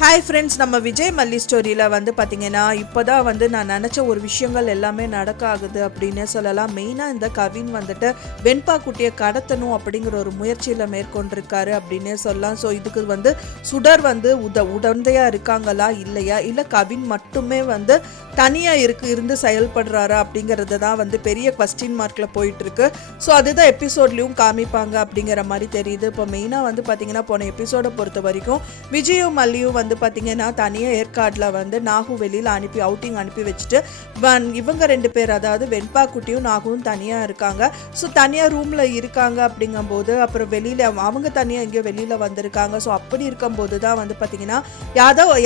Hi friends, நம்ம விஜய் மல்லி ஸ்டோரியில் வந்து பார்த்திங்கன்னா இப்போ தான் வந்து நான் நினச்ச ஒரு விஷயங்கள் எல்லாமே நடக்க ஆகுது அப்படின்னு சொல்லலாம். மெயினாக இந்த கவின் வந்துட்டு வெண்பா குட்டியை கடத்தணும் அப்படிங்கிற ஒரு முயற்சியில் மேற்கொண்டிருக்காரு அப்படின்னே சொல்லலாம். ஸோ இதுக்கு வந்து சுடர் வந்து உடந்தையாக இருக்காங்களா இல்லையா, இல்லை கவின் மட்டுமே வந்து தனியாக இருந்து செயல்படுறாரா அப்படிங்கிறது தான் வந்து பெரிய கொஸ்டின் மார்க்கில் போயிட்டுருக்கு. ஸோ அதுதான் எபிசோட்லேயும் காமிப்பாங்க அப்படிங்கிற மாதிரி தெரியுது. இப்போ மெயினாக வந்து பார்த்திங்கன்னா போன எபிசோடை பொறுத்த வரைக்கும் விஜயும் மல்லியும் வந்து பார்த்திங்கன்னா தனியாக ஏற்காடில் வந்து நாகு வெளியில் அவுட்டிங் அனுப்பி வச்சுட்டு இவங்க 2 பேர், அதாவது வெண்பா குட்டியும் நாகும் தனியாக இருக்காங்க. ஸோ தனியாக ரூமில் இருக்காங்க. அப்படிங்கும்போது அப்புறம் வெளியில் அவங்க தனியாக எங்கேயோ வெளியில் வந்திருக்காங்க. ஸோ அப்படி இருக்கும்போது தான் வந்து பார்த்திங்கன்னா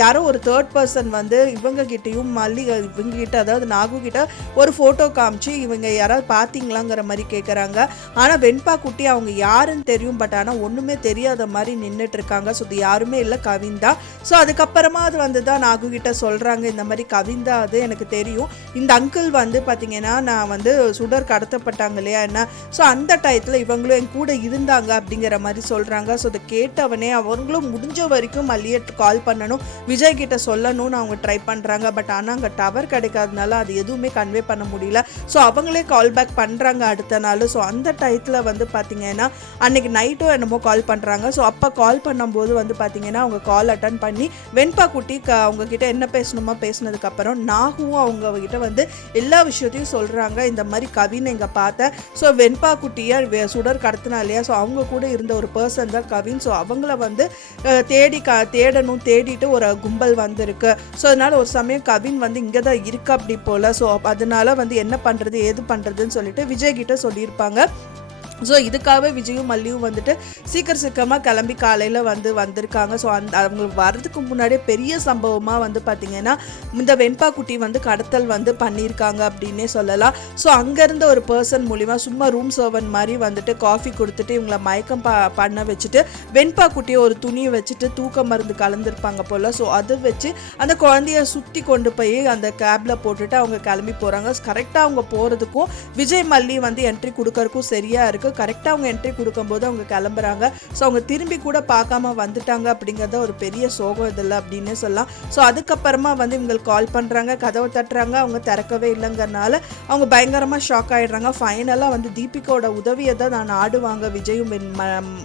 யாரோ ஒரு தேர்ட் பர்சன் வந்து இவங்க கிட்டேயும் இவங்க கிட்ட, அதாவது நாகு கிட்ட ஒரு ஃபோட்டோ காமிச்சு இவங்க யாராவது பார்த்தீங்களாங்கிற மாதிரி கேட்குறாங்க. ஆனால் வெண்பா குட்டி அவங்க யாருன்னு தெரியும், பட் ஆனால் ஒன்றுமே தெரியாத மாதிரி நின்றுட்டு இருக்காங்க. ஸோ இது யாருமே இல்லை, கவின் தான். ஸோ அதுக்கப்புறமா அது வந்து தான் நாகு கிட்ட சொல்கிறாங்க, இந்த மாதிரி கவின் தான், அது எனக்கு தெரியும். இந்த அங்கிள் வந்து பார்த்திங்கன்னா நான் வந்து சுடர் கடத்தப்பட்டாங்க இல்லையா என்ன, ஸோ அந்த டயத்தில் இவங்களும் என் கூட இருந்தாங்க அப்படிங்கிற மாதிரி சொல்கிறாங்க. ஸோ அதை கேட்டவனே அவங்களும் முடிஞ்ச வரைக்கும் மல்லியை கால் பண்ணணும், விஜய் கிட்ட சொல்லணும்னு அவங்க ட்ரை பண்ணுறாங்க. பட் ஆனால் அங்கே டவர் கிடைக்காதனால அது எதுவுமே கன்வே பண்ண முடியல. ஸோ அவங்களே கால் பேக் பண்ணுறாங்க அடுத்த நாள். ஸோ அந்த டயத்தில் வந்து பார்த்திங்கன்னா அன்றைக்கி நைட்டும் என்னமோ கால் பண்ணுறாங்க. ஸோ அப்போ கால் பண்ணும்போது வந்து பார்த்திங்கன்னா அவங்க கால் அட்டன் பண்ணி வெண்பா குட்டி அவங்கக்கிட்ட என்ன பேசணுமா பேசினதுக்கப்புறம் நாகுவும் அவங்கக்கிட்ட வந்து எல்லா விஷயத்தையும் சொல்கிறாங்க. இந்த மாதிரி கவின் இங்கே பார்த்தேன், ஸோ வெண்பா குட்டியை சுடர் கடத்தினா இல்லையா, ஸோ அவங்க கூட இருந்த ஒரு பர்சன் தான் கவின். ஸோ அவங்கள வந்து தேடிட்டு ஒரு கும்பல் வந்திருக்கு. ஸோ அதனால் ஒரு சமயம் கவின் வந்து இங்கே தான் இருக்கு அப்படி போல். ஸோ அதனால வந்து என்ன பண்ணுறது ஏது பண்ணுறதுன்னு சொல்லிட்டு விஜய் கிட்ட சொல்லியிருப்பாங்க. ஸோ இதுக்காகவே விஜயும் மல்லியும் வந்துட்டு சீக்கிரமாக கிளம்பி காலையில் வந்திருக்காங்க. ஸோ அவங்களுக்கு வர்றதுக்கு முன்னாடியே பெரிய சம்பவமாக வந்து பார்த்திங்கன்னா இந்த வெண்பா குட்டி வந்து கடத்தல் வந்து பண்ணியிருக்காங்க அப்படின்னே சொல்லலாம். ஸோ அங்கேருந்த ஒரு பர்சன் மூலிமா சும்மா ரூம் சர்வன்ட் மாதிரி வந்துட்டு காஃபி கொடுத்துட்டு இவங்களை மயக்கம் பண்ண வச்சுட்டு வெண்பா குட்டியை ஒரு துணியை வச்சுட்டு தூக்க மருந்து கலந்துருப்பாங்க போல். ஸோ அதை வச்சு அந்த குழந்தைய சுற்றி கொண்டு போய் அந்த கேபில் போட்டுட்டு அவங்க கிளம்பி போகிறாங்க. கரெக்டாக அவங்க போகிறதுக்கும் விஜய் மல்லி வந்து என்ட்ரி கொடுக்கறதுக்கும் சரியாக இருக்குது. கரெக்டாக அவங்க என்ட்ரி கொடுக்கும்போது அவங்க கிளம்புறாங்க. ஸோ அவங்க திரும்பி கூட பார்க்காம வந்துட்டாங்க அப்படிங்கிறத ஒரு பெரிய சோகம் இதில்லை அப்படின்னு சொல்லலாம். ஸோ அதுக்கப்புறமா வந்து இவங்களுக்கு கால் பண்ணுறாங்க, கதவை தட்டுறாங்க, அவங்க திறக்கவே இல்லைங்கிறனால அவங்க பயங்கரமாக ஷாக் ஆகிடுறாங்க. ஃபைனலாக வந்து தீபிகாவோட உதவியை தான் நான் ஆடுவாங்க விஜயும்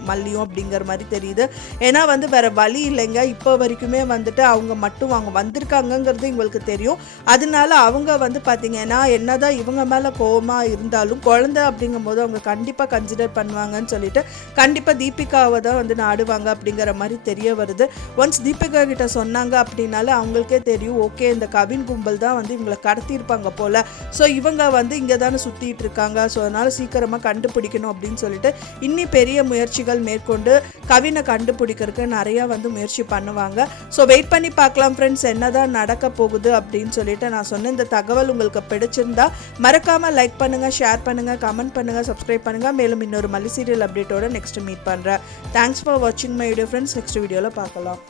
மல்லியும் அப்படிங்கிற மாதிரி தெரியுது. ஏன்னா வந்து வேறு வழி இல்லைங்க, இப்போ வரைக்குமே வந்துட்டு அவங்க வந்திருக்காங்கங்கிறது இவங்களுக்கு தெரியும். அதனால அவங்க வந்து பார்த்திங்கன்னா என்னதான் இவங்க மேலே கோபமாக இருந்தாலும் குழந்தை அப்படிங்கும்போது அவங்க கண்டிப்பாக கன்சிடர் பண்ணுவாங்கன்னு சொல்லிட்டு கண்டிப்பாக தீபிகாவை தான் வந்து நாடுவாங்க அப்படிங்கிற மாதிரி தெரிய வருது. ஒன்ஸ் தீபிகா கிட்ட சொன்னாங்க அப்படின்னால அவங்களுக்கே தெரியும், ஓகே இந்த கவின் கும்பல் தான் வந்து இவங்களை கடத்தியிருப்பாங்க போல். ஸோ இவங்க வந்து இங்கே தானே சுற்றிட்டு இருக்காங்க, ஸோ அதனால் சீக்கிரமாக கண்டுபிடிக்கணும் அப்படின்னு சொல்லிட்டு இன்னி பெரிய முயற்சிகள் மேற்கொண்டு கவினை கண்டுபிடிக்கிறதுக்கு நிறையா வந்து முயற்சி பண்ணுவாங்க. ஸோ வெயிட் பண்ணி பார்க்கலாம் ஃப்ரெண்ட்ஸ், என்னதான் நடக்க போகுது அப்படின்னு சொல்லிட்டு. நான் சொன்ன இந்த தகவல் உங்களுக்கு பிடிச்சிருந்தா மறக்காமல் லைக் பண்ணுங்கள், ஷேர் பண்ணுங்கள், கமெண்ட் பண்ணுங்கள், சப்ஸ்கிரைப் பண்ணுங்கள். மேலும் இன்னொரு மல்லி சீரியல் அப்டேட்டோட நெக்ஸ்ட் மீட் பண்ணுறேன். தேங்க்ஸ் ஃபார் வாட்சிங் மை வீடியோ ஃப்ரெண்ட்ஸ். நெக்ஸ்ட் வீடியோவில் பார்க்கலாம்.